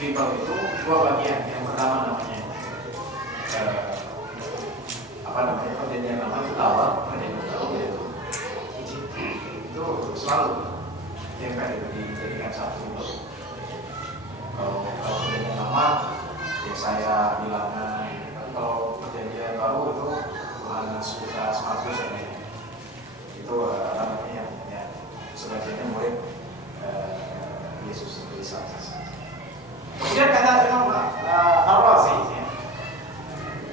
Bible itu dua bagian. Yang pertama namanya perjanjian lama itu awal, perjanjian baru yaitu itu selalu yang kan dijadikan satu. Kalau perjanjian lama ya saya bilangnya, tapi kalau perjanjian baru itu Yohanes, Lukas, Markus itu namanya ya sebagiannya murid Yesus Kristus. Kemudian kata Imam Al-Razi,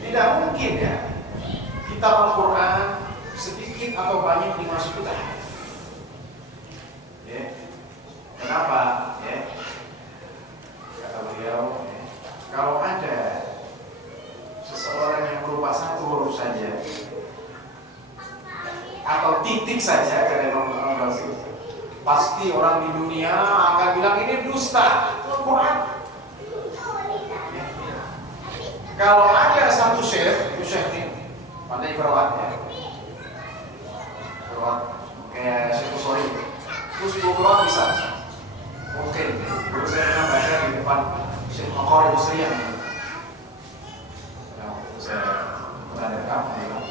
tidak mungkin ya kitab Al-Quran sedikit atau banyak dimasuki tahrif. Ya. Kenapa? Ya. Kata beliau, ya, kalau ada seseorang yang berupa satu huruf saja atau titik saja, kata Imam Al-Razi, pasti orang di dunia akan bilang ini dusta Al-Quran. Kalau ada satu syekh, itu syekh ini pandai berawat ya, berawat kayak Syekh Usori, terus berawat bisa, oke. Dulu saya pernah baca di depan Syekh Makhori Musriyan, saya pernah rekam, bilang,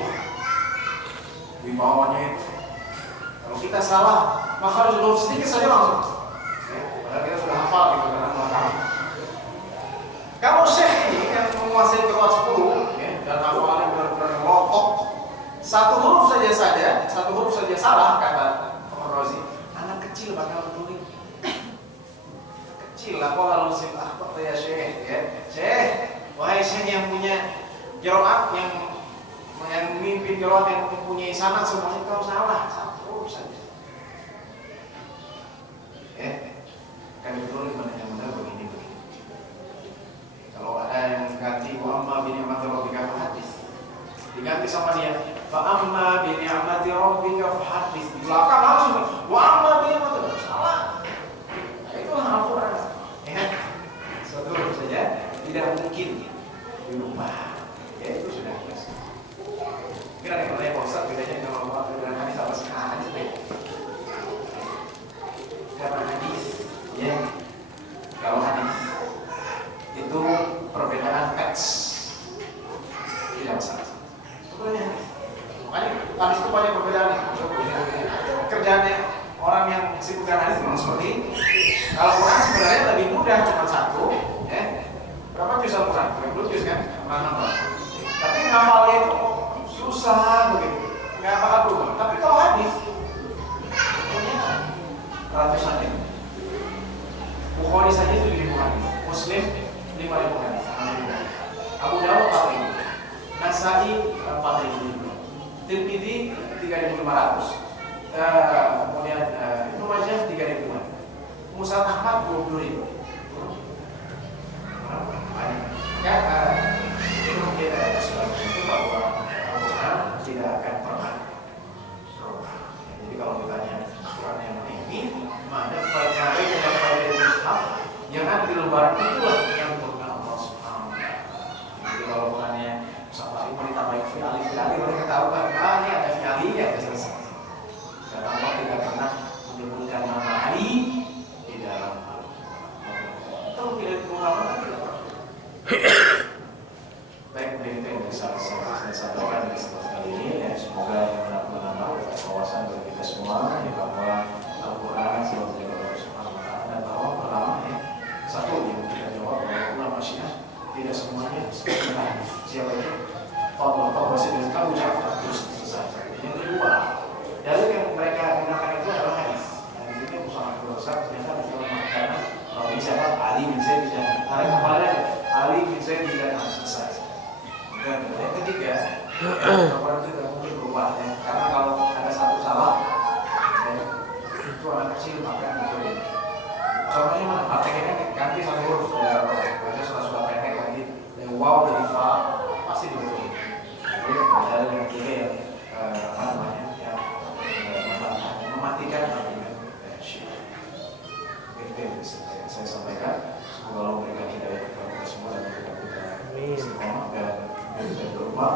wah, wibawanya itu, kalau kita salah, maka harus dulu sedikit saja langsung. Padahal kita sudah hafal gitu karena melakar. Kalau syekh ini yang menguasai qiraat 10 ya, dan hafalannya benar-benar melotok, satu huruf saja salah, kata Al-Razi, anak kecil bakal betul. Kecil lah, kok lalu apa ya syekh ya, syekh, wahai syekh yang punya qiraat, yang memimpin qiraat, yang mempunyai sanad semuanya, kau salah satu huruf saja. Kan betul gimana yang benar begini. Kalau ada yang ganti wa amma bi ni'mati rabbika fahaddits, diganti sama dia fa amma bi ni'mati rabbika fahaddits, di belakang langsung wa amma bi ni'mati rabbika, salah. Nah, itulah Al-Quran. Ya, satu saja tidak mungkin dirubah. Ya itu sudah jelas. Kira ada pertanyaan Pak Ustaz, bedanya dengan Al-Quran dengan hadis apa sih? Hadis beda. Karena hadis, ya, kalau hadis itu perbedaan teks tidak masalah. Sebenarnya, makanya hadis itu banyak perbedaan. Kerjaannya orang yang sibukkan hadis memang seperti ini. Kalau Quran sebenarnya lebih mudah, cuma satu. Ya, berapa juz Al-Quran? 20 juz kan? Mana? Tapi ngafalnya itu susah begitu. Nggak bakal berubah. Tapi kalau hadis, punya ratusan ribu. Bukhari saja 7.000 hadis. Muslim 5.000 hadis. Abu Dawud 4.000. Nasai 4.000. Tirmidzi 3.500. Kemudian Ibnu Majah 3.000-an. Musnad Ahmad 20.000. Ya, itu mungkin sebab itu bahwa Al-Quran tidak akan pernah. Jadi kalau ditanya Al-Quran yang ini, mana fadhil dan fadhil mushaf yang ada di lembaran itulah yang turunkan Allah Subhanahu wa taala. Jadi kalau Qurannya mushaf itu ditambahin fi'ali, mereka tahu kan, ini ada fi'ali ya, selesai. Dan Allah tidak pernah menyebutkan nama Ali di dalam Al-Quran. Itu tidak diulang-ulang, tidak pernah. Baik, mungkin yang bisa saya sampaikan di kesempatan kali ini, ya, semoga menambah wawasan bagi kita semua ya, bahwa Al-Quran sebagai Allah Subhanahu wa taala, dan bahwa pertama ya, satu yang kita jawab bahwa ulama Syiah tidak semuanya seperti siapa itu Fadl Rasid dan Abu Ja'far terus selesai. Yang kedua, dalil yang mereka gunakan itu adalah hadis. Hadis itu sangat besar, ternyata di dalam makanan kalau siapa Ali bin Zaid dan Ali bin Zaid dan selesai. Dan yang ketiga, Al-Quran itu tidak mungkin berubah ya. Karena kalau ada satu salah, ya, itu anak kecil akan betul. Contohnya mana? Prakteknya ganti satu huruf ya, baca surah-surah pendek lagi, dari waw dari fa pasti betul. Jadi ada yang ketiga yang yang mematikan argumen Syiah. Itu yang bisa saya sampaikan. Semoga Allah memberikan hidayah kepada kita semua dan memberikan kita istiqomah dan kita berdoa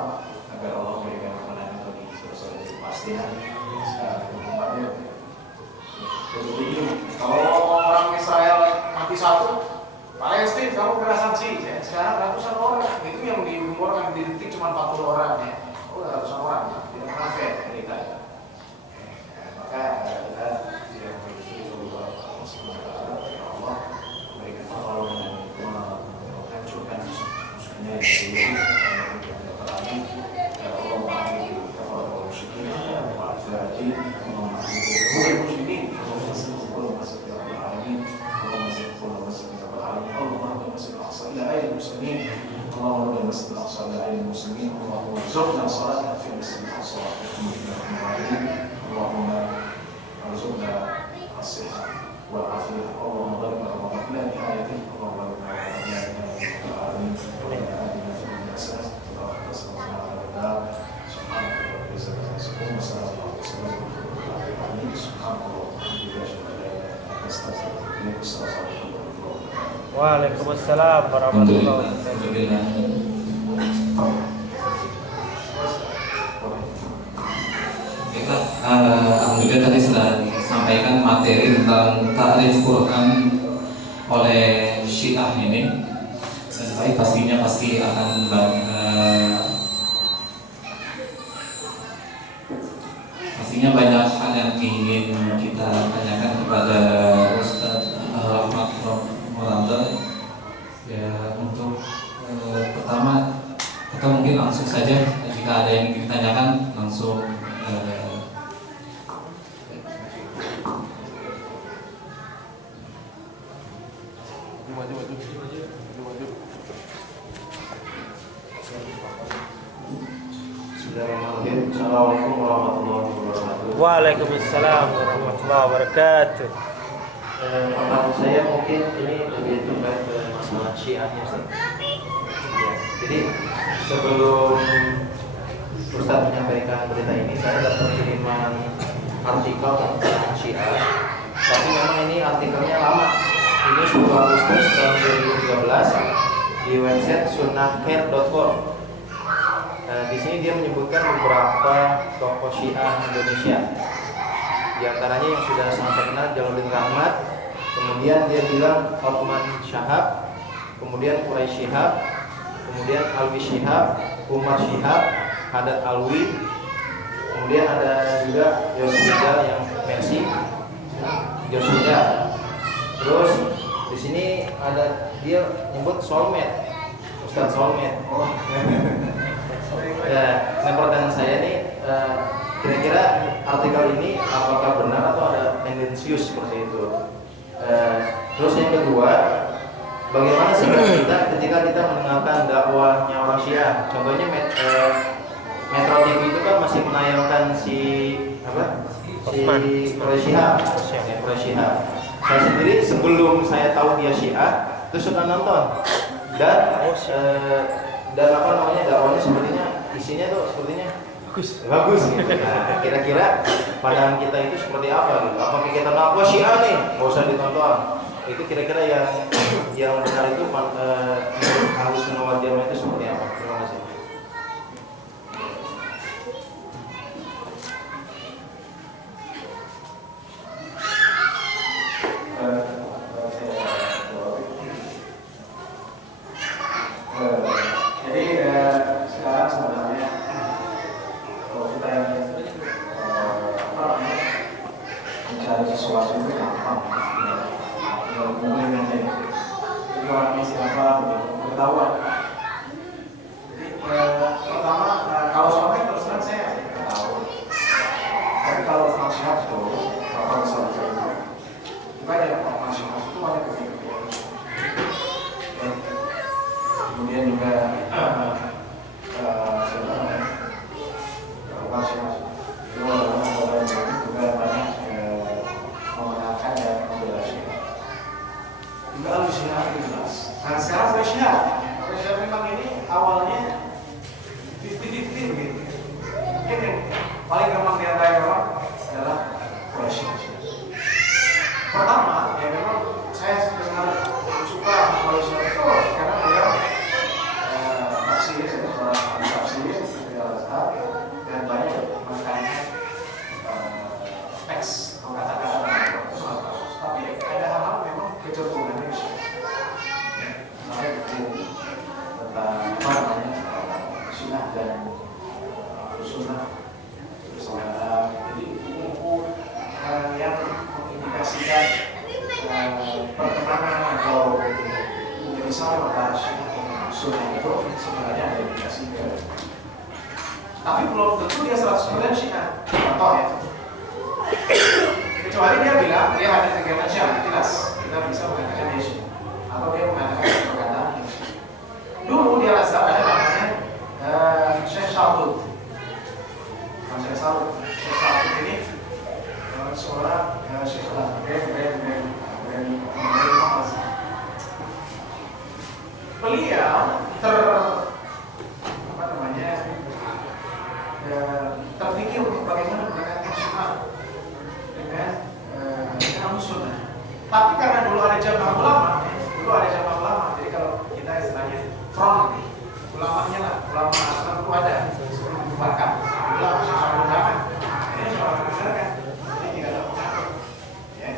agar Allah memberikan kemenangan bagi saudara-saudara di Palestina. Umatnya begitu. Kalau orang Israel mati satu, Palestina kamu kena sanksi ya. Sekarang ratusan orang itu yang diumumkan didetik cuma 40 orang ya. Oh ratusan orang tidak pernah fair mereka. Maka kita tidak memiliki Allah memberikan pertolongan dan menghancurkan musuhnya yang sendiri berani ya Allah mengampuni kepada musyrikin berarti mengampuni musyrikin المسلمين اللهم رب المسجد الاقصى الى اعين المسلمين اللهم ارزقنا صلاه في المسجد الاقصى اللهم ارزقنا الصحه والعافيه اللهم بارك رمضان الى نهايته اللهم بارك رمضان الى نهايته العالمين ربنا اتنا في الدنيا حسنه وفي الاخره حسنه وقنا عذاب النار سبحانك رب العزه عما يصفون وسلام على المرسلين سبحانك اللهم وبحمدك اشهد ان لا اله الا انت استغفرك واتوب اليك والسلام عليكم. Waalaikumsalam warahmatullahi wabarakatuh. Alhamdulillah tadi sudah disampaikan materi tentang ta'rif Quran oleh Syiah ini. Dan baik pasti akan pastinya banyak hal yang ingin kita tanyakan kepada Ustaz Rahmat Moranda. Ya untuk pertama atau mungkin langsung saja jika ada yang ingin ditanyakan langsung Assalamualaikum warahmatullahi wabarakatuh. Waalaikumsalam warahmatullahi wabarakatuh. Pertanyaan saya mungkin ini lebih terkait ke masalah Syiahnya sih. Ya, jadi sebelum Ustaz menyampaikan berita ini, saya dapat kiriman artikel tentang Syiah. Tapi memang ini artikelnya lama. Ini 10 Agustus tahun 2013 di website sunnahcare.com. Di sini dia menyebutkan beberapa tokoh Syiah Indonesia. Di antaranya yang sudah sangat terkenal Jalaluddin Rahmat, kemudian dia bilang Othman Syahab, kemudian Quraisy Syihab, kemudian Alwi Syihab, Umar Syihab, Haddad Alwi, kemudian ada juga Yosida yang Mercy, Yosida. Terus di sini ada dia nyebut soulmate, Ustadz soulmate. Ya, nah pertanyaan saya nih, kira-kira artikel ini apakah benar atau ada tendensius seperti itu? Terus yang kedua, bagaimana sikap kita ketika kita mendengarkan dakwahnya orang Syiah? Contohnya Metro TV itu kan masih menayangkan si Quraisy Syihab. Saya sendiri sebelum saya tahu dia Syiah, itu suka nonton dan apa namanya dakwahnya sepertinya isinya tuh sepertinya bagus gitu. Nah, kira-kira pandangan kita itu seperti apa gitu? Apakah kita ngaku Syiah nih, nggak usah ditonton? Itu kira-kira yang benar itu harus menawar Jerman itu seperti apa? Terima kasih. Sekarang sebenarnya kalau kita mencari sesuatu itu gampang, mungkin nanti orangnya siapa ketahuan. Jadi pertama kalau soalnya terus terang saya nggak tahu. Tapi kalau tentang Syiah itu, kalau misalnya kita ada tentang Syiah itu ada ketika kemudian juga juga banyak memenangkan dan membela Syiah. Juga Al-Syiah itu jelas. Nah sekarang Syiah memang ini awalnya 50-50 gitu. Mungkin yang paling gampang diantara orang adalah Quraisy. Pertama, ya memang saya dengar suka Quraisy itu karena dia masih tentu dia 100% Syiah. Contoh ya. Kecuali dia bilang dia ada kegiatan Syiah, jelas kita bisa mengatakan dia Syiah. Atau dia mengatakan perkataan ini. Dulu di Al-Azhar ada namanya Syekh Salud. Syekh Salud ini seorang Syekh Salud. Beliau terpikir untuk bagaimana mendekatkan Syiah dengan Sunnah. Tapi karena dulu ada jamaah ulama, jadi kalau kita istilahnya front ulamanya lah, ulama asal itu ada sebelum dibubarkan. Ulama sama undangan, ini soal kebenaran, ini tidak ada pengaruh. Ya.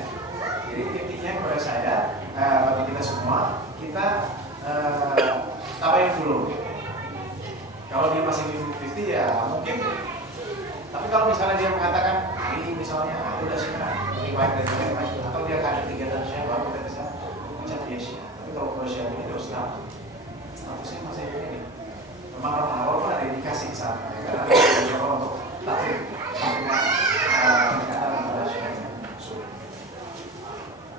Jadi intinya kepada saya, bagi kita semua, kita tabayin dulu. Kalau dia masih 50-50 ya mungkin. Tapi kalau misalnya dia mengatakan Ali misalnya, udah Syiah, lebih baik dari yang lain, atau dia ada kegiatan Syiah, baru kita bisa ucap dia Syiah. Tapi kalau Syiah ini terus statusnya masih ini. Memang orang awal pun ada indikasi ke sana, karena ada coba untuk takdir dengan pendekatan antara Syiah dan Sunni.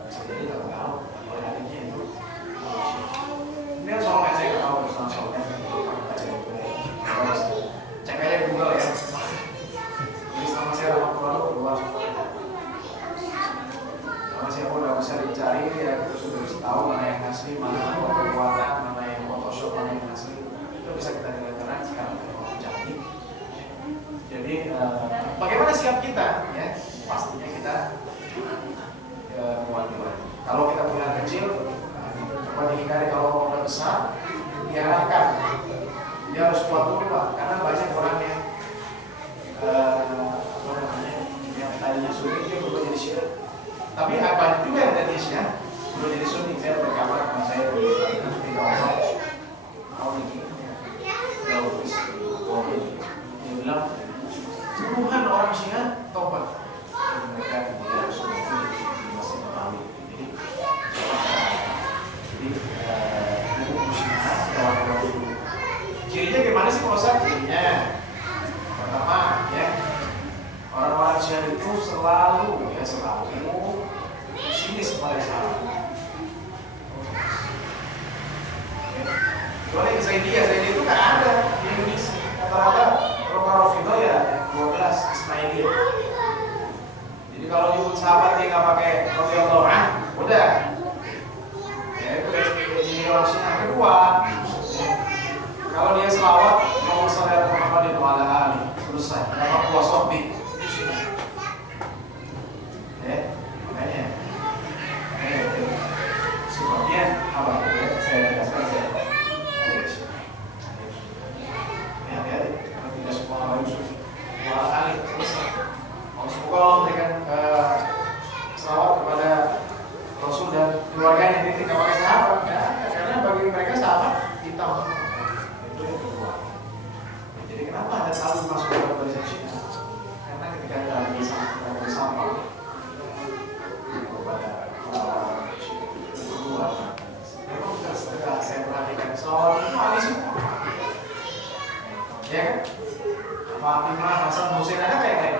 Bisa jadi kalau tahu, oleh hatinya itu ini soal yang saya tahu tentang soalnya baca itu ya. Cek aja di Google ya. Jadi sama saya Rahmatullah luar. Sama siapa udah bisa dicari ya, terus sudah bisa tahu mana yang asli, mana yang buatan, mana yang Photoshop, mana yang asli. Itu bisa kita dengarkan sekarang kalau canggih. Jadi bagaimana sikap kita ya? Pastinya kita buat-buat. Kalau kita punya kecil, coba dihindari. Kalau udah besar, diarahkan. Dia harus kuat dulu Pak, karena banyak orang yang yang tadinya Sunni dia berubah jadi Syiah. Tapi banyak juga yang tadinya Syiah berubah jadi Sunni. Saya berkabar sama saya di tahun ini, dia bilang puluhan orang Syiah tobat. Mereka harus masih Nabawi. Jadi cirinya gimana sih Pak Ustaz? Cirinya pertama ya, orang-orang Syiah itu selalu sinis kepada Islam. Kecuali Zaidiyah itu kan ada di Indonesia. Rata-rata orang Rafidhah ya 12 Ismailiyah. Jadi kalau nyebut sahabat dia nggak pakai radhiyallahu anhu, udah. Ya itu kayak ciri orang Syiah. Kedua, kalau dia selawat, mau salat Muhammadin wa ala ali, selesai. Dapat puas sohbi. Makanya, sebabnya apa? Saya tegaskan saya. Hati-hati, kalau tidak semua orang sufi. Wa ala ali, selesai. Semoga Allah memberikan selawat kepada Rasul dan keluarganya. Ini tidak pakai sahabat, ya. Karena bagi mereka sahabat hitam. Jadi kenapa ada selalu masuk dalam barisan Syiah? Karena ketika ada sampah kepada orang itu keluar. Memang setelah saya perhatikan soal itu ahli semua, ya kan? Fatimah, Hasan, Husain ada kayak lain.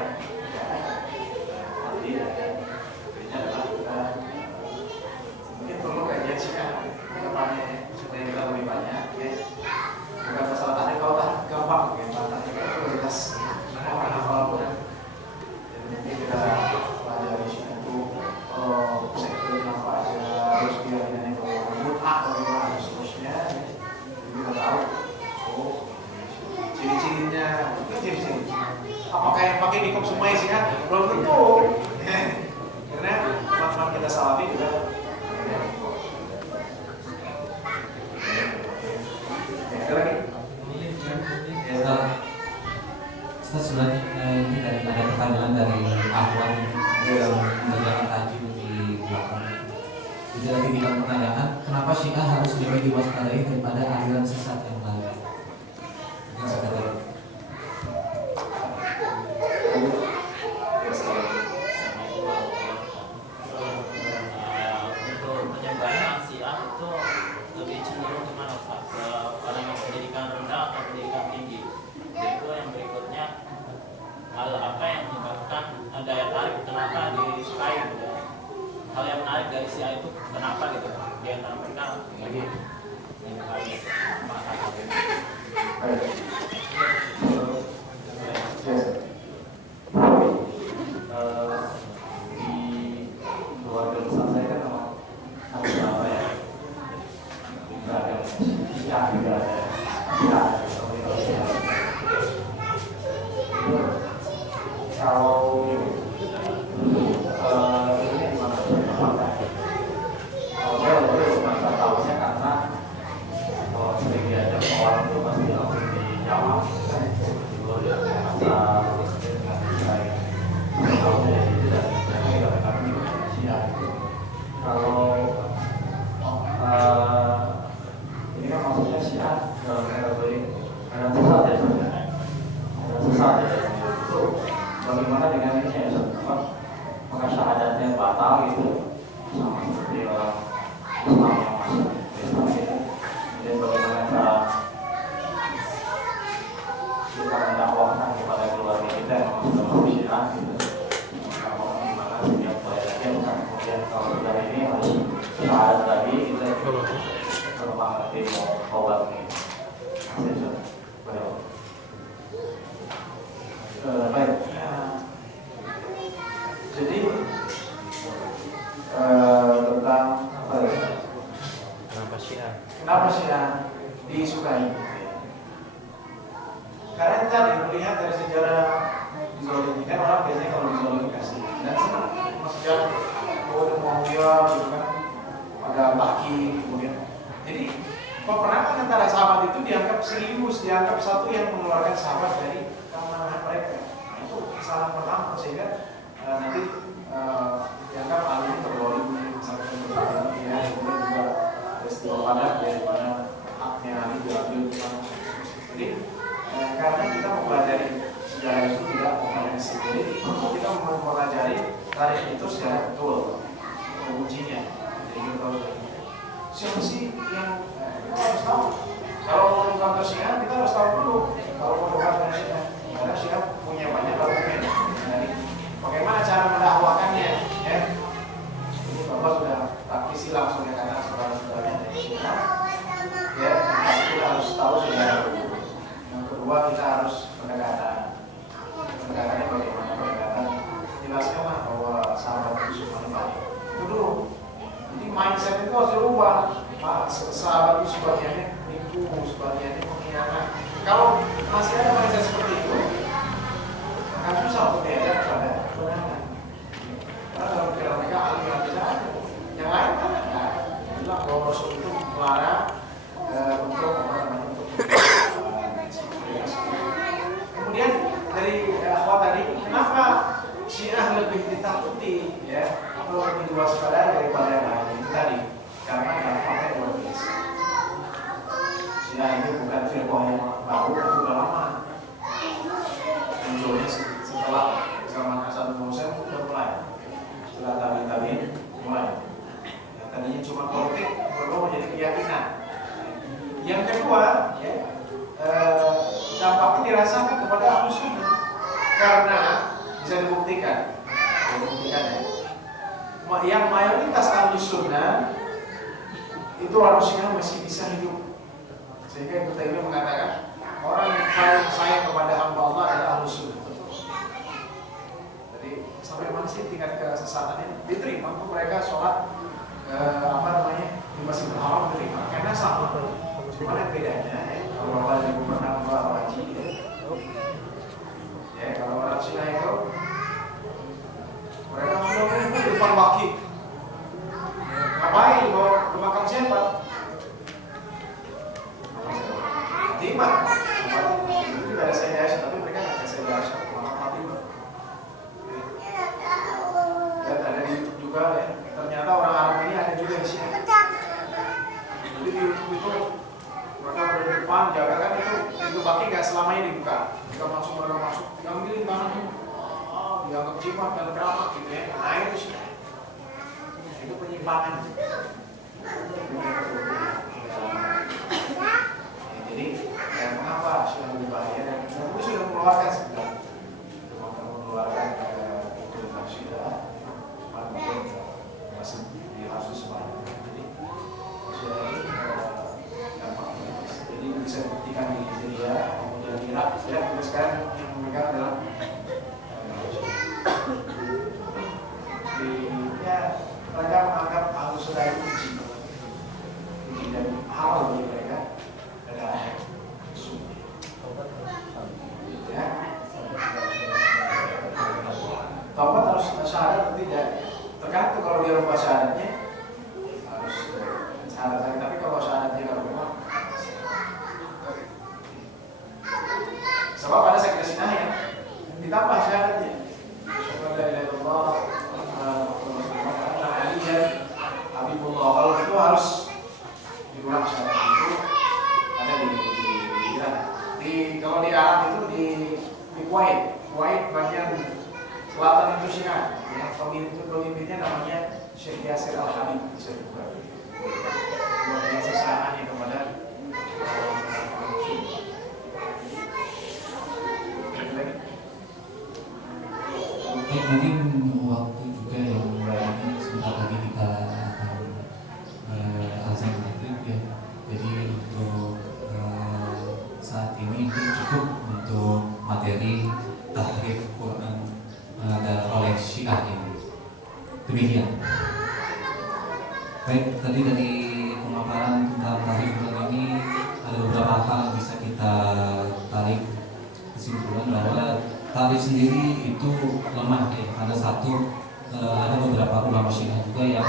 Jadi ini adalah mungkin perlu kajian Syiah kedepannya supaya kita lebih banyak. Ya. Bukan masalah tadi, kalau tadi gampang ya, tadi kan prioritas orang hafal Quran. Jadi nanti kita pelajari Syiah itu sektornya apa aja, terus dia ini kalau mut'ah bagaimana dan seterusnya. Jadi kita tahu ciri-cirinya, itu ciri-ciri. Apakah yang pakai nikab semua Syiah? Belum tentu. Karena teman-teman kita salafi juga. Ustaz, sebenarnya ini ada pertanyaan dari Ahwan yang mengerjakan tajwid di belakang. Jadi lagi bilang pertanyaan, kenapa Syiah harus lebih diwaspadai daripada aliran sesat yang lain? Mungkin sekedar Untuk penyebaran Syiah itu lebih cenderung kemana Ustaz? Ke orang yang pendidikan rendah atau pendidikan tinggi? Itu yang berikutnya si A itu kenapa gitu di antara mereka lagi ini kali masalah gitu. Di keluarga besar saya kan memang ada berapa ya? Tidak ada, tidak ada, tidak ada. Kalau ini gimana? Kalau saya lebih masa tahunya karena kalau sering diajak orang itu pasti langsung dijawab. Kalau dia merasa saya tahunya itu dari mereka tidak kami siap. Kalau ini kan maksudnya siap dalam kategori ada sesat ya sebenarnya, ada sesat ya. Bagaimana dengan ini ya, maka syahadatnya batal gitu sama seperti orang Islam yang masuk Islam itu. Jadi bagaimana cara kita mendakwahkan kepada keluarga kita yang sudah masuk Syiah gitu. Kalau gimana setiap pelajarnya bukan kemudian kalau sudah ini harus syahadat lagi kita kalau mengerti mau obat nih. Baik. Jadi tentang apa ya? Kenapa Syiah disukai? Karena kita melihat dari sejarah dizolimi kan orang biasanya kalau dizolimi kasih dan senang maksudnya Muawiyah gitu kan ada baki kemudian. Jadi peperangan antara sahabat itu dianggap serius, dianggap satu yang mengeluarkan sahabat dari keamanan mereka. Nah, itu kesalahan pertama sehingga nanti dianggap hal ini terlalu misalkan ya kemudian juga peristiwa padat dari mana haknya Ali diambil jadi karena kita mempelajari sejarah itu tidak mempelajari jadi kita mempelajari tarikh itu secara betul mengujinya jadi kita tahu siapa sih yang kita harus tahu kalau mau mengangkat Syiah kita harus tahu dulu kalau mau mengangkat Syiah karena Syiah punya banyak argumen dari bagaimana cara mendakwakannya ya ini Bapak sudah praktisi langsung ya karena saudara-saudaranya dari Syiah ya kita harus tahu sejarah yang kedua kita harus pendekatannya bagaimana pendekatan jelaskanlah bahwa sahabat itu semuanya baik itu dulu jadi mindset itu harus dirubah sahabat itu sebagiannya nipu sebagiannya pengkhianat kalau masih ada mindset seperti itu akan susah untuk diajak kepada kebenaran. Karena dalam pikiran mereka ahli yang tidak ada. Yang lain mana? Nah, bilang bahwa Rasul itu melarang untuk kemudian dari akhwat tadi, kenapa Syiah lebih ditakuti ya atau lebih diwaspadai daripada yang lain itu tadi? Karena dampaknya luar biasa. Syiah ini bukan firqah yang baru, itu sudah lama. Munculnya setelah zaman Hasan bin Musa sudah mulai setelah tabi'in mulai yang tadinya cuma politik berubah menjadi keyakinan yang kedua ya, dampaknya dirasakan kepada Ahlus Sunnah karena bisa dibuktikan ya. Yang mayoritas Ahlus Sunnah itu harusnya masih bisa hidup sehingga Ibnu Taimiyah mengatakan orang yang paling sayang kepada hamba Allah adalah Ahlus Sunnah. Jadi sampai mana sih tingkat kesesatannya? Diterima, mereka sholat di Masjidil Haram diterima karena sama. Cuma yang bedanya ya, kalau Bapak Ibu pernah haji ya, kalau orang Syiah itu mereka sudah menunggu di depan wakil. Ngapain mau ke makam siapa? Fatimah. Itu ada Sayyidah Aisyah, tapi mereka nggak ada Sayyidah Aisyah, makam Fatimah. Dan ada di YouTube juga ya. Ternyata orang Arab ini ada juga di sini. Jadi di YouTube itu mereka berada di depan, jaga kan itu baki nggak selamanya dibuka. Jika mereka masuk, diambilin tanahnya. Dianggap jimat dan keramat gitu ya. Nah itu sih. Itu penyimpangan. Jadi mengapa sudah lebih bahaya dan itu sudah mengeluarkan sebenarnya mengeluarkan itu sudah mungkin masih di kasus membuat harus syahadat atau tidak? Tergantung kalau dia lupa syahadatnya harus syahadat lagi, tapi kalau syahadatnya kalau lupa sebab ada sekte sinah yang ditambah syahadatnya. Habibullah, kalau itu harus diulang syahadat itu ada di kalau di Arab itu di Kuwait bagian selatan itu Syiah, yang pemimpinnya namanya Syekh Yasir Al-Habib. Luar biasa serangannya kepada mungkin waktu juga yang ini sebentar lagi kita akan azan maghrib ya. Jadi untuk saat ini itu cukup untuk materi tahrif Quran oleh Syiah ini. Demikian. Baik, tadi dari pemaparan tentang tahrif Quran ini ada beberapa hal yang bisa kita tarik kesimpulan bahwa tahrif sendiri itu lemah ya. Ada beberapa ulama Syiah juga yang